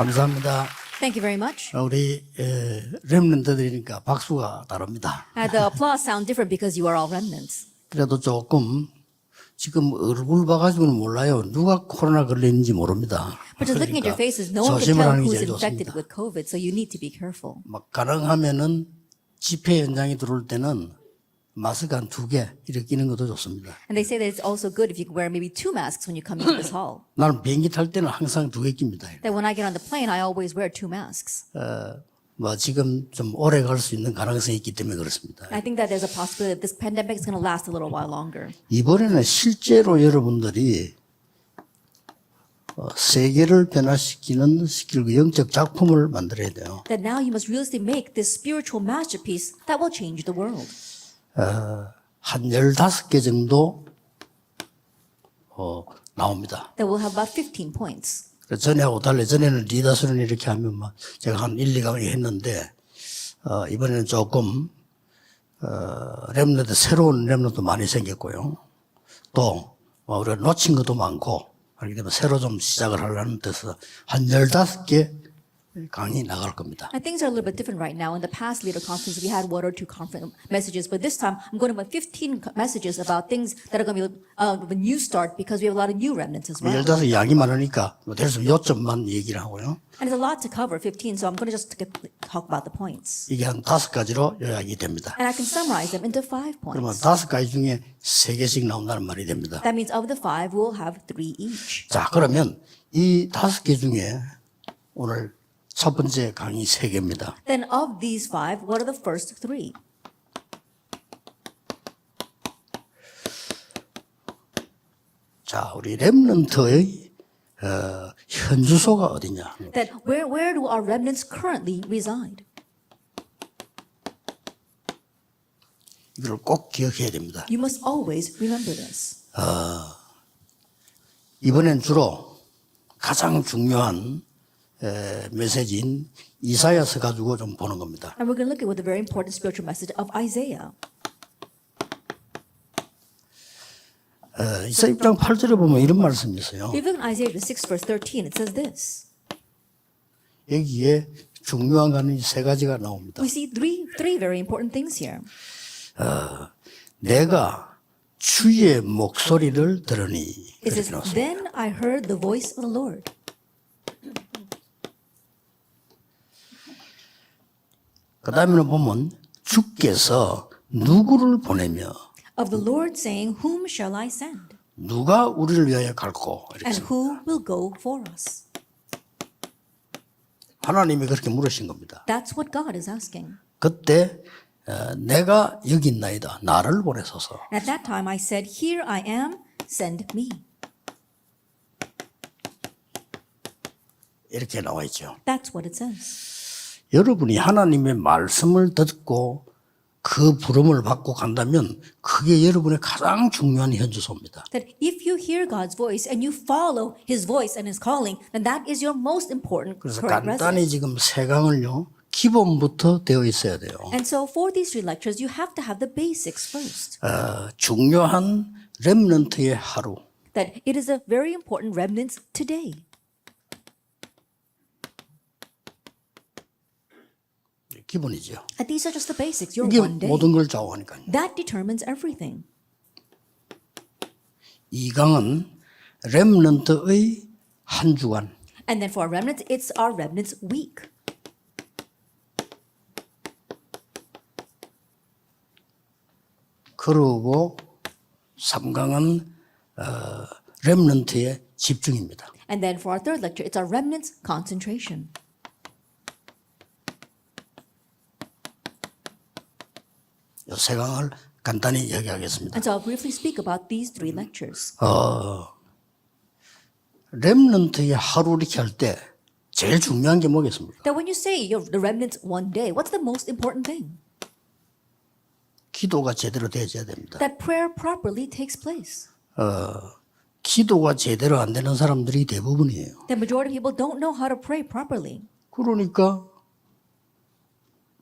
감사합니다. Thank you very much. 우리 렘넌트들이니까 박수가 다릅니다. The applause sound different because you are all remnants. 그래도 조금 지금 얼굴 봐가지고는 몰라요. 누가 코로나 걸렸는지 모릅니다. But just looking at your faces, no one can 조심을 tell 하는 게 who's 제일 infected 좋습니다. with COVID, so you need to be careful. 막 가능하면은 집회 현장에 들어올 때는 마스크 한 2개 이렇게 끼는 것도 좋습니다. And they say that it's also good if you can wear maybe 2 masks when you come into this hall. 나는 비행기 탈 때는 항상 2개 낍니다. That when I get on the plane, I always wear 2 masks. 뭐 지금 좀 오래 갈 수 있는 가능성이 있기 때문에 그렇습니다. I think that there's a possibility that this pandemic is going to last a little while longer. 이번에는 실제로 여러분들이 세계를 변화시키는 그 영적 작품을 만들어야 돼요. That now you must realistically make this spiritual masterpiece that will change the world. 한 15개 정도 나옵니다. That will have about 15 points. 전에하고 달리 전에는 리더스는 이렇게 하면 막 제가 한 1, 2강의 했는데 이번에는 조금 렘넌트 새로운 렘넌트 많이 생겼고요. 또 우리가 놓친 것도 많고 그렇기 때문에 새로 좀 시작을 하려는 뜻에서 한 15개 강의 나갈 겁니다. Things are a little bit different right now. In the past leader conference, we had 1 or 2 conference messages, but this time I'm going to have 15 messages about things that are going to be a new start because we have a lot of new remnants as well. 15 양이 많으니까 될 수 있으면 요점만 얘기를 하고요. And there's a lot to cover, 15, so I'm going to just talk about the points. 이게 한 5가지로 요약이 됩니다. And I can summarize them into 5 그러면 points. 5가지 중에 3개씩 나온다는 말이 됩니다. That means of the 5, we'll have 3 each. 자, 그러면 이 5개 중에 오늘 첫 번째 강의 3개입니다. Then of these 5, what are the first 3? 자, 우리 렘넌트의 현주소가 어디냐? That where do our remnants currently reside? 이걸 꼭 기억해야 됩니다. You must always remember this. 이번엔 주로 가장 중요한 메시지인 이사야서 가지고 좀 보는 겁니다. And we're going to look at what the very important spiritual message of Isaiah. 이사야 6장 8절에 보면 이런 말씀이 있어요. If you look at Isaiah 6 verse 13, it says this. 여기에 중요한 거는 3가지가 나옵니다. We see three very important things here. 내가 주의 목소리를 들으니 It 이렇게 says, 나왔습니다. then I heard the voice of the Lord. 그 다음에는 보면 주께서 누구를 보내며 Of the Lord saying, whom shall I send? 누가 우리를 위하여 갈고 이렇게 And 씁니다. who will go for us? 하나님이 그렇게 물으신 겁니다. That's what God is asking. 그때 내가 여기 있나이다. 나를 보내소서. At that time I said, here I am, send me. 이렇게 나와 있죠. That's what it says. 여러분이 하나님의 말씀을 듣고 그 부름을 받고 간다면 그게 여러분의 가장 중요한 현주소입니다. That if you hear God's voice and you follow His voice and His calling, then that is your most important 그래서 correct 간단히 residence. 지금 3강을요. 기본부터 되어 있어야 돼요. And so for these 3 lectures, you have to have the basics first. 중요한 렘넌트의 하루. That it is a very important remnants today. 기본이죠. And these are just the basics. Your 이게 one day. 모든 걸 좌우하니까요. That determines everything. 2강은 렘넌트의 한 주간. And then for our remnants, it's our remnants week. 그리고 3강은 렘넌트의 집중입니다. And then for our third lecture, it's our remnants concentration. 이 3강을 간단히 이야기하겠습니다. And so I'll briefly speak about these 3 lectures. 렘넌트의 하루 이렇게 할 때 제일 중요한 게 뭐겠습니까? That when you say the remnants one day, what's the most important thing? 기도가 제대로 되어야 됩니다. That prayer properly takes place. 기도가 제대로 안 되는 사람들이 대부분이에요. The majority of people don't know how to pray properly. 그러니까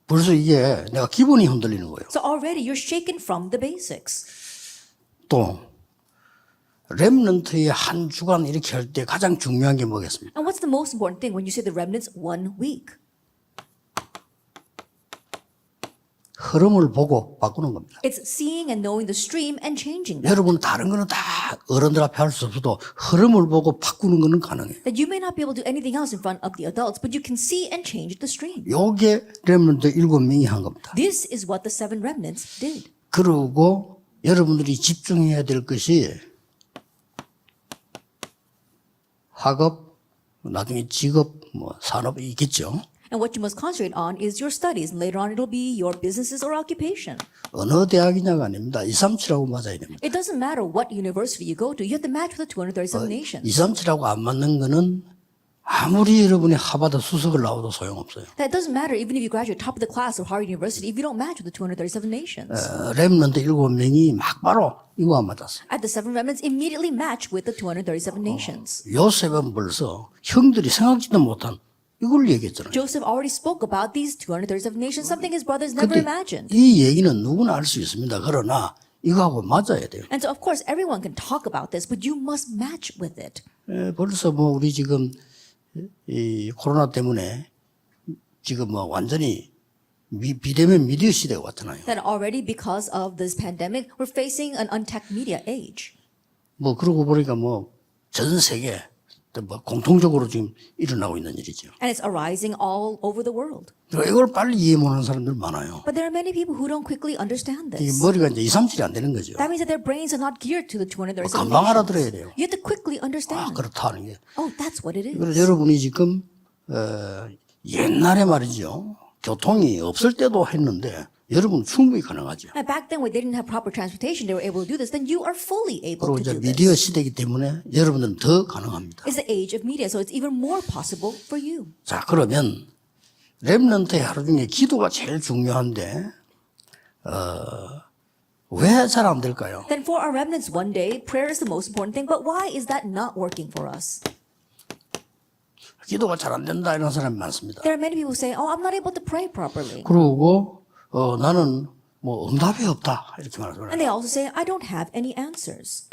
벌써 이게 내가 기본이 흔들리는 거예요. So already you're shaken from the basics. 또 렘넌트의 한 주간 이렇게 할 때 가장 중요한 게 뭐겠습니까? And what's the most important thing when you say the remnants 1 week? 흐름을 보고 바꾸는 겁니다. It's seeing and knowing the stream and changing that. 여러분 다른 거는 다 어른들 앞에 할 수 없어도 흐름을 보고 바꾸는 거는 가능해요. That you may not be able to do anything else in front of the adults, but you can see and change the stream. 요게 렘넌트 7명이 한 겁니다. This is what the 7 remnants did. 그리고 여러분들이 집중해야 될 것이 학업, 나중에 직업, 산업이 있겠죠. And what you must concentrate on is your studies. And later on, it'll be your businesses or occupation. 어느 대학이냐가 아닙니다. 237하고 맞아야 됩니다. It doesn't matter what university you go to. You have to match with the 237 nations. 237하고 안 맞는 거는 아무리 여러분이 하버드 수석을 나와도 소용없어요. That doesn't matter even if you graduate top of the class of Harvard University if you don't match with the 237 nations. 렘넌트 7명이 막바로 이거 안 맞았어요. At the 7 remnants immediately match with the 237 nations. 요셉은 벌써 형들이 생각지도 못한 이걸 얘기했잖아요. Joseph already spoke about these 237 nations, something his brothers never 근데 imagined. 이 얘기는 누구나 알 수 있습니다. 그러나 이거하고 맞아야 돼요. And so, of course, everyone can talk about this, but you must match with it. 벌써 우리 지금 이 코로나 때문에 지금 완전히 비대면 미디어 시대가 왔잖아요. That already because of this pandemic, we're facing an untapped media age. 그러고 보니까 전 세계 공통적으로 지금 일어나고 있는 일이죠. And it's arising all over the world. 이걸 빨리 이해 못하는 사람들 많아요. But there are many people who don't quickly understand 이 this. 머리가 이제 2, 3, 7이 안 되는 거죠. That means that their brains are not geared to the 237 금방 nations. 알아들어야 돼요. You have to quickly understand. 그렇다 하는 게. Oh, that's what it is. 그래서 여러분이 지금 옛날에 말이죠. 교통이 없을 때도 했는데 여러분 충분히 가능하죠. And back then when they didn't have proper transportation, they were able to do this. Then you are fully able 그리고 to 이제 do 미디어 this. 시대이기 때문에 여러분들은 더 가능합니다. It's the age of media, so it's even more possible for you. 자, 그러면 렘넌트의 하루 중에 기도가 제일 중요한데 왜 잘 안 될까요? Then for our remnants one day, prayer is the most important thing. But why is that not working for us? 기도가 잘 안 된다 이런 사람이 많습니다. There are many people who say, oh, I'm not able to pray properly. 그리고 나는 응답이 없다 이렇게 말하잖아요. And they also say, I don't have any answers.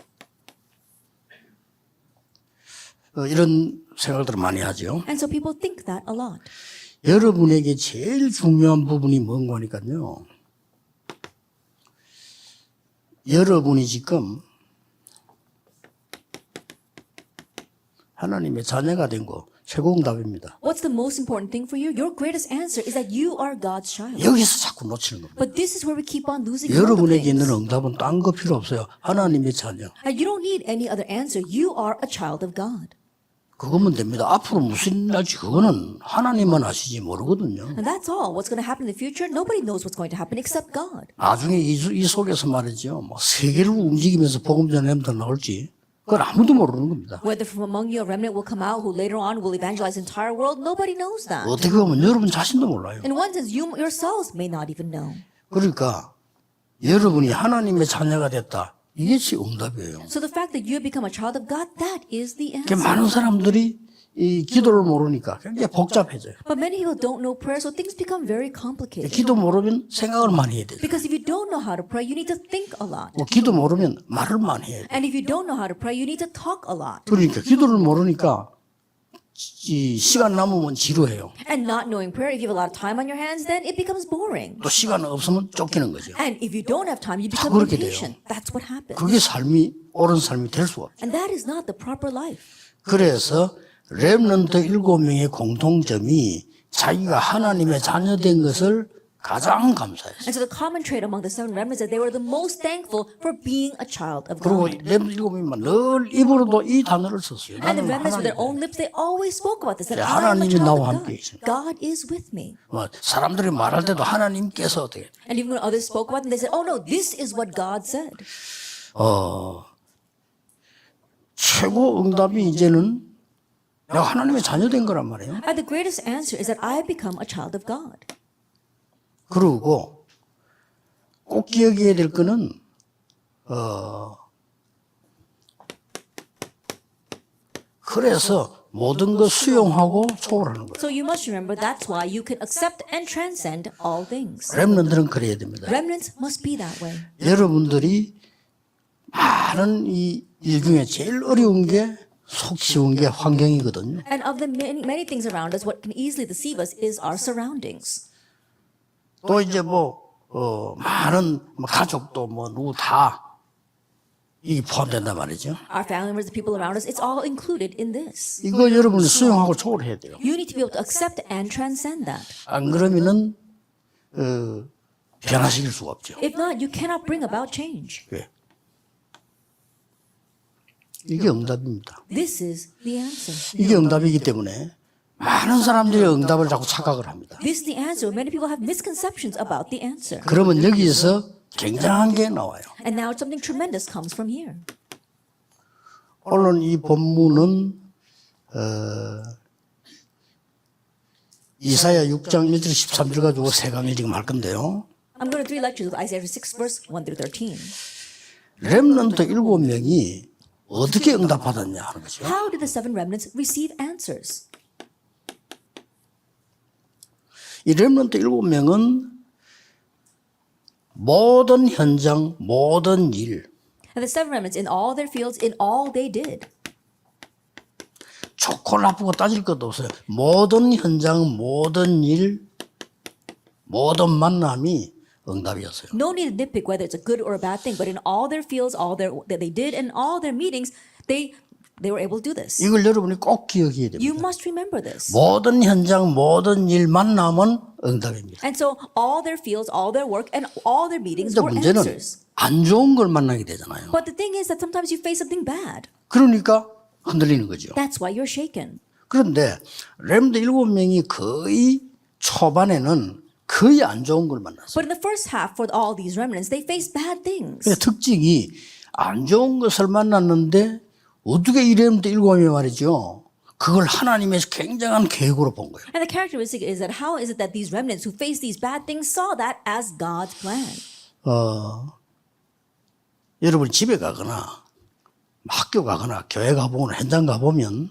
이런 생각들을 많이 하죠. And so people think that a lot. 여러분에게 제일 중요한 부분이 뭔가 하니까요. 여러분이 지금 하나님의 자녀가 된 거 최고 응답입니다. What's the most important thing for you? Your greatest answer is that you are God's child. 여기서 자꾸 놓치는 겁니다. But this is where we keep on losing all the 여러분에게 있는 things. 응답은 딴 거 필요 없어요. 하나님의 자녀. And you don't need any other answer. You are a child of God. 그거면 됩니다. 앞으로 무슨 일 날지 그거는 하나님만 아시지 모르거든요. And that's all. What's going to happen in the future? Nobody knows what's going to happen except God. 나중에 이 속에서 말이죠. 세계를 움직이면서 복음 전하는 더 나올지 그건 아무도 모르는 겁니다. Whether from among you a remnant will come out who later on will evangelize the entire world, nobody knows that. 어떻게 보면 여러분 자신도 몰라요. In one sense, you yourselves may not even know. 그러니까 여러분이 하나님의 자녀가 됐다. 이것이 응답이에요. So the fact that you have become a child of God, that is the 그러니까 answer. 많은 사람들이 이 기도를 모르니까 굉장히 복잡해져요. But many people don't know prayer, so things become very complicated. 기도 모르면 생각을 많이 해야 돼요. Because if you don't know how to pray, you need to think a lot. 기도 모르면 말을 많이 해야 돼요. And if you don't know how to pray, you need to talk a lot. 그러니까 기도를 모르니까 이 시간 남으면 지루해요. And not knowing prayer, if you have a lot of time on your hands, then it becomes boring. 또 시간 없으면 쫓기는 거죠. And if you don't have time, you become 그렇게 돼요. impatient. That's what happens. 그게 삶이 옳은 삶이 될 수가 없죠. And that is not the proper life. 그래서 렘넌트 7명의 공통점이 자기가 하나님의 자녀된 것을 가장 감사했어요. And so the common trait among the 7 remnants is that they were the most thankful for being a child of 그리고 God. 렘넌트 7명만 늘 입으로도 이 단어를 썼어요. And the 나는 remnants with their 하나님. own lips, they always spoke about this. That 네, I am a 하나님이 child 나와 of 함께 God. 계십니다. God is with me. 사람들이 말할 때도 하나님께서 어떻게 And even when others spoke about them, they said, oh no, this is what God said. 최고 응답이 이제는 내가 하나님의 자녀된 거란 말이에요. And the greatest answer is that I have become a child of God. 그리고 꼭 기억해야 될 거는 그래서 모든 것 수용하고 초월하는 거예요. So you must remember that's why you can accept and transcend all things. 렘넌트는 그래야 됩니다. Remnants must be that way. 여러분들이 많은 이 일 중에 제일 어려운 게 속 쉬운 게 환경이거든요. And of the many things around us, what can easily deceive us is our surroundings. 또 이제 많은 가족도 누구 다 이게 포함된단 말이죠. Our family members, the people around us, it's all included in this. 이거 여러분이 수용하고 초월해야 돼요. You need to be able to accept and transcend that. 안 그러면은 변화시킬 수가 없죠. If not, you cannot bring about change. 예. 이게 응답입니다. This is the answer. 이게 응답이기 때문에 많은 사람들이 응답을 자꾸 착각을 합니다. This is the answer. Many people have misconceptions about the answer. 그러면 여기에서 굉장한 게 나와요. And now something tremendous comes from here. 오늘 이 본문은 이사야 6장 1절 13절 가지고 세 강의 지금 할 건데요. I'm going to 3 lectures of Isaiah 6 verse 1 through 13. 렘넌트 7명이 어떻게 응답받았냐 하는 거죠. How did the 7 remnants receive answers? 이 렘넌트 7명은 모든 현장, 모든 일, And the 7 remnants in all their fields, in all they did. 좋고 나쁘고 따질 것도 없어요. 모든 현장, 모든 일, 모든 만남이 응답이었어요. No need to nitpick whether it's a good or a bad thing, but in all their fields, all that they did, and all their meetings, they were able to do this. 이걸 여러분이 꼭 기억해야 You 됩니다. must remember this. 모든 현장, 모든 일 만남은 응답입니다. And so all their fields, all their work, and all their meetings 근데 were 문제는 answers. 안 좋은 걸 만나게 되잖아요. But the thing is that sometimes you face something bad. 그러니까 흔들리는 거죠. That's why you're shaken. 그런데 렘드 7명이 거의 초반에는 거의 안 좋은 걸 만났어요. But in the first half, for all these remnants, they faced bad things. 그 특징이 안 좋은 것을 만났는데 어떻게 이 렘드 7명이 말이죠. 그걸 하나님의 굉장한 계획으로 본 거예요. And the characteristic is that how is it that these remnants who faced these bad things saw that as God's plan? 여러분이 집에 가거나 학교 가거나 교회 가보거나 현장 가보면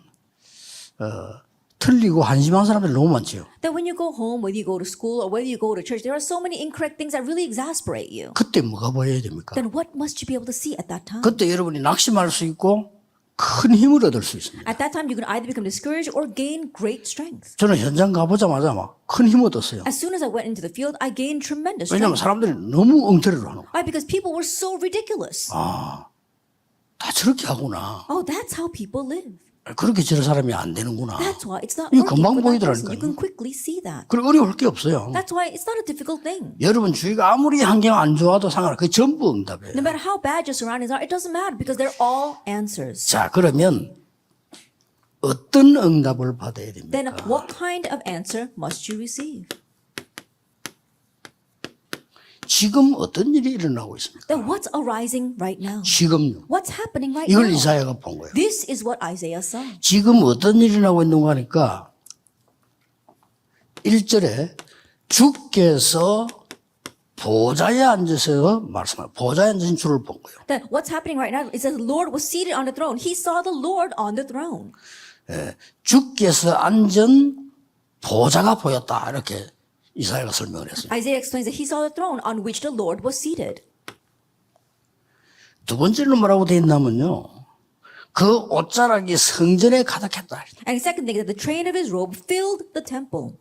틀리고 한심한 사람들이 너무 많죠. That when you go home, whether you go to school or whether you go to church, there are so many incorrect things that really exasperate you. 그때 뭐가 보여야 됩니까? Then what must you be able to see at that time? 그때 여러분이 낙심할 수 있고 큰 힘을 얻을 수 있습니다. At that time, you can either become discouraged or gain great strength. 저는 현장 가보자마자 막 큰 힘 얻었어요. As soon as I went into the field, I gained tremendous 왜냐하면 strength. 사람들이 너무 엉터리로 하는 거예요. Why? Because people were so ridiculous. 다 저렇게 하구나. Oh, that's how people live. 그렇게 저런 사람이 안 되는구나. That's why it's not 이거 working 금방 for that person. 보이더라니까요. You can quickly see that. 그리고 어려울 게 없어요. That's why it's not a difficult thing. 여러분 주위가 아무리 환경 안 좋아도 상관없어요. 그게 전부 응답이에요. No matter how bad your surroundings are, it doesn't matter because they're all answers. 자, 그러면 어떤 응답을 받아야 됩니까? Then what kind of answer must you receive? 지금 어떤 일이 일어나고 있습니까? Then what's arising right now? 지금요. What's happening right 이걸 now? 이사야가 본 거예요. This is what Isaiah saw. 지금 어떤 일이 일어나고 있는가 하니까 1절에 주께서 보좌에 앉으셔서 말씀하고 보좌에 앉으신 주를 본 거예요. Then what's happening right now? It says the Lord was seated on the throne. He saw the Lord on the throne. 주께서 앉은 보좌가 보였다. 이렇게 이사야가 설명을 했어요. Isaiah explains that he saw the throne on which the Lord was seated. 두 번째로 뭐라고 되어 있냐면요. 그 옷자락이 성전에 가득했다. And the second thing is that the train of his robe filled the temple.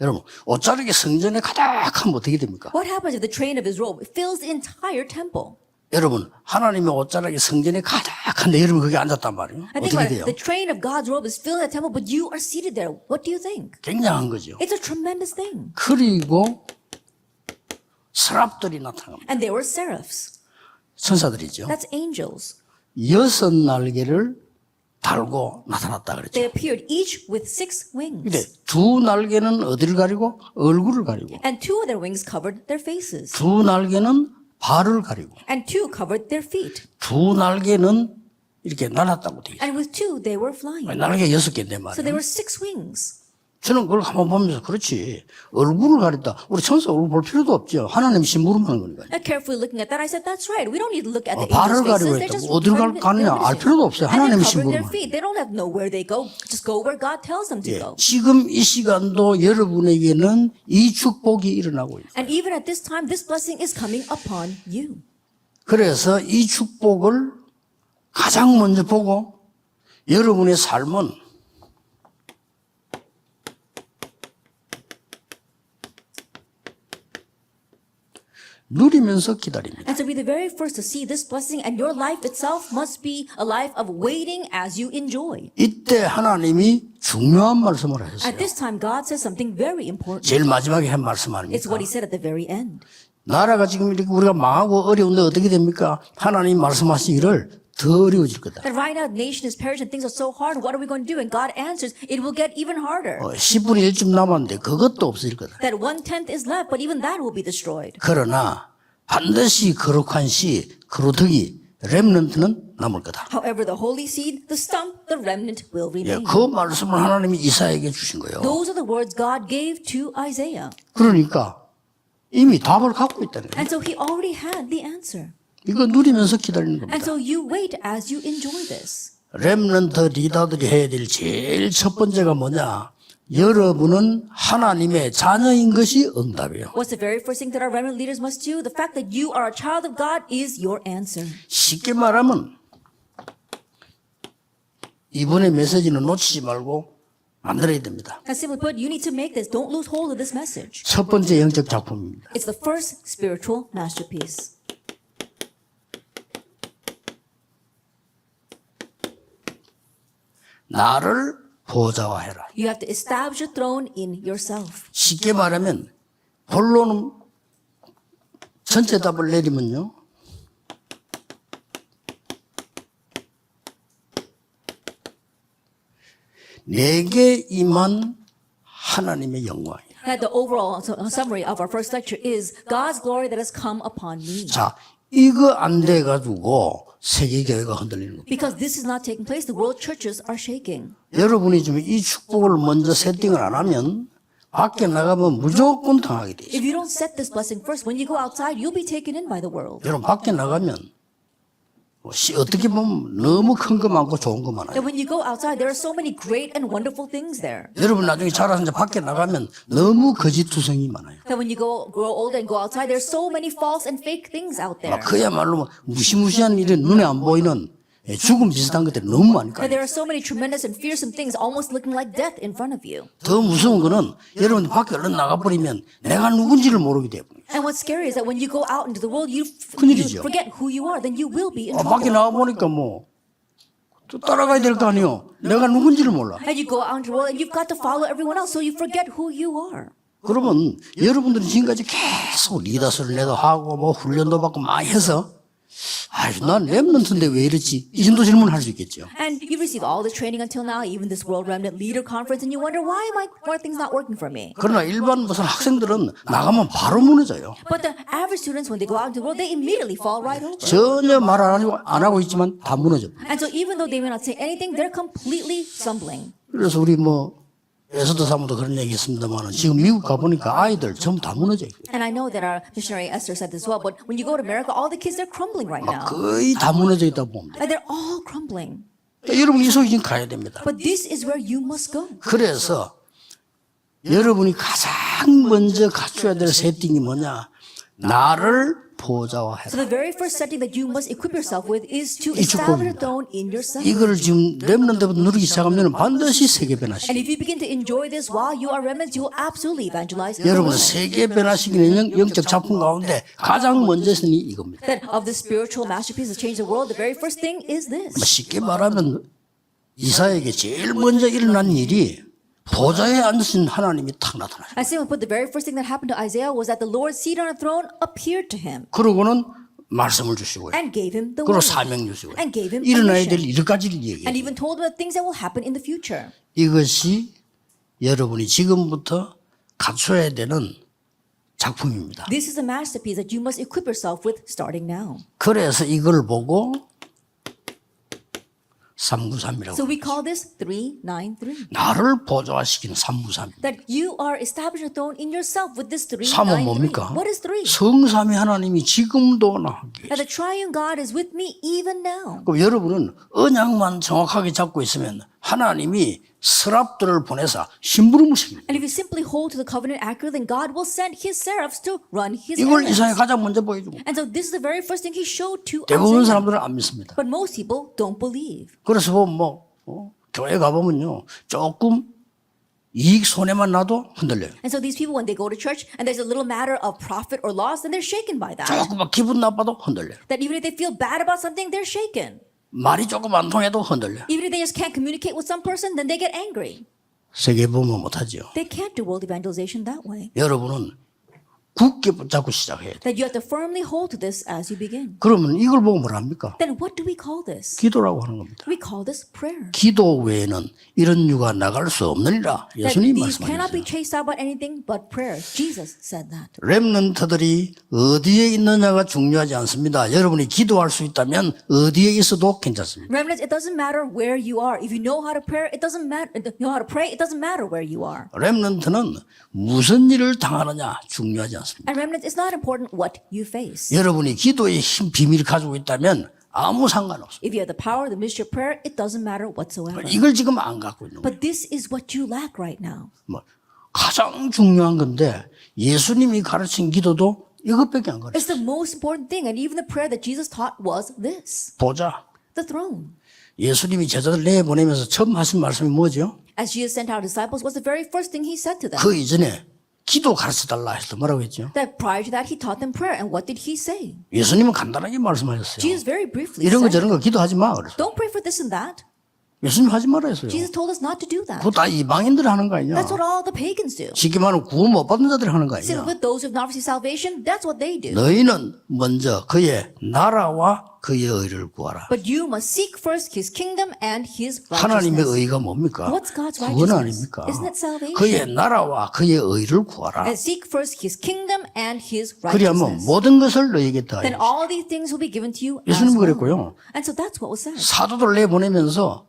여러분, 옷자락이 성전에 가득하면 어떻게 됩니까? What happens if the train of his robe fills the entire temple? 여러분, 하나님의 옷자락이 성전에 가득한데 여러분 거기 앉았단 말이에요. I think 어떻게 about 돼요? it. The train of God's robe is filling the temple, but you are seated there. What do you think? 굉장한 거죠. It's a tremendous thing. 그리고 서랍들이 나타납니다. And there were seraphs. 천사들이죠. That's angels. 6날개를 달고 나타났다 그랬죠. They appeared each with 6 wings. 근데 두 날개는 어디를 가리고 얼굴을 가리고 And 2 of their wings covered their faces. 두 날개는 발을 가리고 And 2 covered their feet. 두 날개는 이렇게 날았다고 되어 있어요. And with 2 they were flying. 날개 6개인데 So there 말이에요. were 6 wings. 저는 그걸 한번 보면서 그렇지 얼굴을 가렸다. 우리 천사 얼굴 볼 필요도 없죠. 하나님 심부름하는 거니까요. And carefully looking at that, I said, that's right. We don't need to look at the 발을 angels' faces. 가리고 They're 했다고. just 어디로 가느냐 알 필요도 없어요. And they're 하나님이 covering their 심부름하는 feet. They don't have to know where they go. Just go where God tells them to 예, go. 지금 이 시간도 여러분에게는 이 축복이 일어나고 있어요. And even at this time, this blessing is coming upon you. 그래서 이 축복을 가장 먼저 보고 여러분의 삶은 누리면서 기다립니다. And to be the very first to see this blessing, and your life itself must be a life of waiting as you enjoy. 이때 하나님이 중요한 말씀을 하셨어요. At this time, God says something very important. 제일 마지막에 한 말씀 It's 아닙니까? what he said at the very end. 나라가 지금 이렇게 우리가 망하고 어려운데 어떻게 됩니까? 하나님 말씀하시기를 더 어려워질 거다. And right now, the nation is perishing and things are so hard. What are we going to do? And God answers, it will get even harder. 10분의 1쯤 남았는데 그것도 없어질 거다. That 1/10 is left, but even that will be destroyed. 그러나 반드시 거룩한 씨, 거룩이 렘넌트는 남을 거다. However, the holy seed, the stump, the remnant will 예, remain. 그 말씀을 하나님이 이사야에게 주신 거예요. Those are the words God gave to Isaiah. 그러니까 이미 답을 갖고 있다는 거예요. And so he already had the answer. 이거 누리면서 기다리는 And 겁니다. so you wait as you enjoy this. 렘넌트 리더들이 해야 될 제일 첫 번째가 뭐냐? 여러분은 하나님의 자녀인 것이 응답이에요. What's the very first thing that our remnant leaders must do? The fact that you are a child of God is your answer. 쉽게 말하면 이번에 메시지는 놓치지 말고 만들어야 됩니다. And simply put, you need to make this. Don't lose hold of this message. 첫 번째 영적 작품입니다. It's the first spiritual masterpiece. 나를 보좌화해라. You have to establish a throne in yourself. 쉽게 말하면 본론은 전체 답을 내리면요. 내게 임한 하나님의 영광이야. And the overall summary of our first lecture is God's glory that has come upon me. 자, 이거 안 돼가지고 세계교회가 흔들리는 겁니다. Because this is not taking place, the world churches are shaking. 여러분이 지금 이 축복을 먼저 세팅을 안 하면 밖에 나가면 무조건 당하게 돼 있어요. If you don't set this blessing first, when you go outside, you'll be taken in by the world. 여러분 밖에 나가면 어떻게 보면 너무 큰 거 많고 좋은 거 많아요. And when you go outside, there are so many great and wonderful things there. 여러분 나중에 자라서 이제 밖에 나가면 너무 거짓투성이 많아요. That when you grow older and go outside, there's so many false and fake things out there. 막 그야말로 무시무시한 일은 눈에 안 보이는 죽음 비슷한 것들이 너무 많으니까. And there are so many tremendous and fearsome things almost looking like death in front of you. 더 무서운 거는 여러분 밖에 얼른 나가버리면 내가 누군지를 모르게 돼요. And what's scary is that when you go out into the world, you 큰일이죠. forget who you are, then you will be in 밖에 trouble. 나가보니까 또 따라가야 될 거 아니에요. 내가 누군지를 몰라. And you go out into the world and you've got to follow everyone else, so you forget who you are. 그러면 여러분들이 지금까지 계속 리더스를 내도 하고 훈련도 받고 많이 해서 난 렘넌트인데 왜 이렇지? 이 정도 질문을 할 수 있겠죠. And you've received all this training until now, even this World Remnant Leader Conference, and you wonder, why are things not working for me? 그러나 일반 무슨 학생들은 나가면 바로 무너져요. But the average students, when they go out into the world, they immediately fall right over. 전혀 말 안 하고 있지만 다 무너져. And so even though they may not say anything, they're completely stumbling. 그래서 우리 에서도 사모도 그런 얘기 했습니다만 지금 미국 가보니까 아이들 전부 다 무너져요. And I know that our missionary Esther said this as well, but when you go to America, all the kids, they're crumbling right now. 거의 다 무너져 있다고 보면 돼요. And they're all crumbling. 여러분 이 속에 지금 가야 됩니다. But this is where you must go. 그래서 여러분이 가장 먼저 갖춰야 될 세팅이 뭐냐? 나를 보좌화해라. So the very first setting that you must equip yourself with is to 이 establish a 축복입니다. throne in yourself. 이거를 지금 렘넌트부터 누리기 시작하면 반드시 세계 And 변화시키. if you begin to enjoy this while you are remnants, you will absolutely evangelize. 여러분 세계 변화시키는 영적 작품 가운데 가장 먼저 쓰니 이겁니다. That of the spiritual masterpiece that changed the world, the very first thing is this. 쉽게 말하면 이사야에게 제일 먼저 일어난 일이 보좌에 앉으신 하나님이 탁 나타나요. I simply put, the very first thing that happened to Isaiah was that the Lord seated on a throne appeared to him 그러고는 말씀을 주시고요. and gave him the 그리고 word 사명 주시고요. and gave him a 일어나야 될 mission 여러 가지를 and 얘기해요. even told him the things that will happen in the future. 이것이 여러분이 지금부터 갖춰야 되는 작품입니다. This is a masterpiece that you must equip yourself with starting now. 그래서 이걸 보고 393이라고 So we call this 393. 나를 보좌화시키는 393. That you are establishing a throne in yourself with this 3은 393. 뭡니까? What is 3? 성삼위 하나님이 지금도 나에게. That the triune God is with me even now. 그럼 여러분은 언약만 정확하게 잡고 있으면 하나님이 서랍들을 보내서 심부름을 시킵니다. And if you simply hold to the covenant accurately, then God will send his seraphs to run his 이걸 errands. 이사야 가장 먼저 보여주고 And so this is the very first thing he showed to 대부분 Isaiah. 사람들은 안 믿습니다. But most people don't believe. 그래서 교회 가보면요 조금 이익 손해만 나도 흔들려요. And so these people, when they go to church and there's a little matter of profit or loss, then they're shaken by that. 조금만 기분 나빠도 흔들려요. That even if they feel bad about something, they're shaken. 말이 조금 안 통해도 흔들려요. Even if they just can't communicate with some person, then they get angry. 세계 보면 못하죠. They can't do world evangelization that way. 여러분은 굳게 붙잡고 시작해야 돼요. That you have to firmly hold to this as you begin. 그러면 이걸 보고 뭐라 합니까? Then what do we call this? 기도라고 하는 겁니다. We call this prayer. 기도 외에는 이런 유가 나갈 수 없느니라 That 예수님 these cannot be 말씀하셨어요. chased out by anything but prayer. Jesus said that. 렘넌트들이 어디에 있느냐가 중요하지 않습니다. 여러분이 기도할 수 있다면 어디에 있어도 괜찮습니다. Remnants, it doesn't matter where you are. If you know how to pray, it doesn't matter. Know how to pray, it doesn't matter where you are. 렘넌트는 무슨 일을 당하느냐 중요하지 않습니다. And remnants, it's not important what you face. 여러분이 기도의 힘 비밀을 가지고 있다면 아무 상관없어요. If you have the power, the ministry of prayer, it doesn't matter whatsoever. 이걸 지금 안 갖고 있는 거예요. But this is what you lack right now. 가장 중요한 건데 예수님이 가르친 기도도 이것밖에 안 가르쳐요. It's the most important thing. And even the prayer that Jesus taught was this. 보자. The throne. 예수님이 제자들 내보내면서 처음 하신 말씀이 뭐죠? As Jesus sent out disciples, was the very first thing he said to them. 그 이전에 기도 가르쳐달라 했을 때 뭐라고 했죠? That prior to that, he taught them prayer. And what did he say? 예수님은 간단하게 말씀하셨어요. Jesus very briefly 이런 거 said, 저런 거 기도하지 마. 그랬어요. don't pray for this and that. 예수님 하지 말아 했어요. Jesus told us not to do that. 그거 다 이방인들 하는 거 아니냐? That's what all the pagans do. 쉽게 말하면 구원 못 받은 자들이 하는 거 See, 아니냐? with those who have not received salvation, that's what they do. 너희는 먼저 그의 나라와 그의 의를 구하라. But you must seek first his kingdom and his 하나님의 righteousness. 의가 뭡니까? What's God's 구원 righteousness? 아닙니까? Isn't it salvation? 그의 나라와 그의 의를 구하라. And seek first his kingdom and his 그리하면 righteousness. 모든 것을 너희에게 다 Then all these things will be given to you as 예수님은 well. 그랬고요. And so that's what was said. 사도들 내보내면서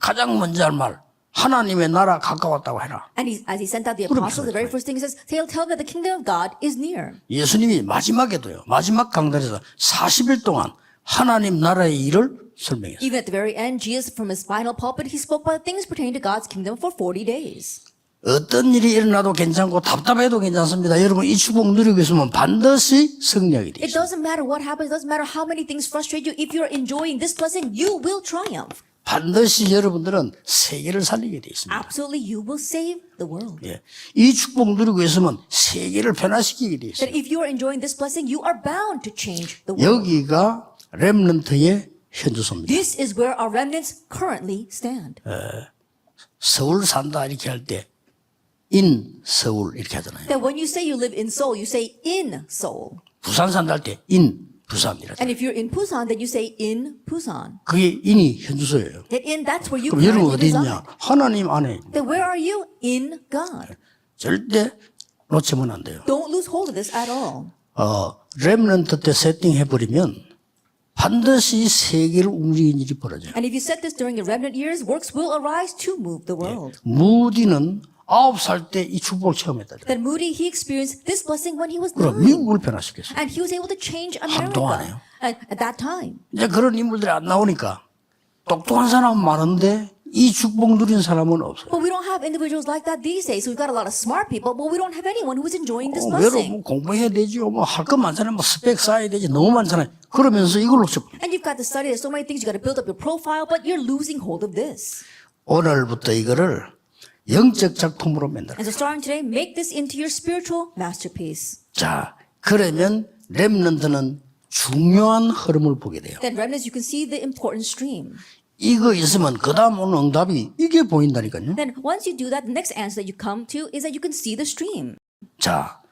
가장 먼저 할 말, 하나님의 나라 가까웠다고 해라. And as he sent out the apostles, the very first thing he says, tell them that the kingdom of God is near. 예수님이 마지막에도요. 마지막 강단에서 40일 동안 하나님 나라의 일을 설명했어요. Even at the very end, Jesus, from his final pulpit, he spoke about things pertaining to God's kingdom for 40 days. 어떤 일이 일어나도 괜찮고 답답해도 괜찮습니다. 여러분 이 축복 누리고 있으면 반드시 승리하게 It 되죠. doesn't matter what happens, it doesn't matter how many things frustrate you. If you're enjoying this blessing, you will triumph. 반드시 여러분들은 세계를 살리게 돼 있습니다. Absolutely, you will save the world. 예. 이 축복 누리고 있으면 세계를 변화시키게 돼 있어요. That if you're enjoying this blessing, you are bound to change the world. 여기가 렘넌트의 현주소입니다. This is where our remnants currently stand. 서울 산다 이렇게 할 때 인 서울 이렇게 하잖아요. That when you say you live in Seoul, you say in Seoul. 부산 산다 할 때 인 부산 이렇게. And if you're in Busan, then you say in Busan. 그게 인이 현주소예요. That in, that's where you 그럼 여러분 currently 어디 reside. 있냐? 하나님 안에. That where are you? In God. 절대 놓치면 안 돼요. Don't lose hold of this at all. 렘넌트 때 세팅해버리면 반드시 세계를 움직이는 일이 벌어져요. And if you set this during your remnant years, works will arise to move the world. 무디는 9살 때 이 축복을 체험했다. That Moody, he experienced this blessing when he was 그럼 9. 미국을 변화시켰어요. And he was able to change 한동안에요. America at that time. 이제 그런 인물들이 안 나오니까 똑똑한 사람은 많은데 이 축복 누린 사람은 없어요. But we don't have individuals like that these days. So we've got a lot of smart people, but we don't have anyone who is enjoying this 여러분 blessing. 공부해야 되지요. 뭐 할 거 많잖아요. 뭐 스펙 쌓아야 되지. 너무 많잖아요. 그러면서 이걸 놓쳐. And you've got to study. There's so many things. You've got to build up your profile, but you're losing hold of this. 오늘부터 이거를 영적 작품으로 만들어. And so starting today, make this into your spiritual masterpiece. 자, 그러면 렘넌트는 중요한 흐름을 보게 돼요. Then remnants, you can see the important stream. 이거 있으면 그 다음 오는 응답이 이게 보인다니까요. Then once you do that, the next answer that you come to is that you can see the stream. 자,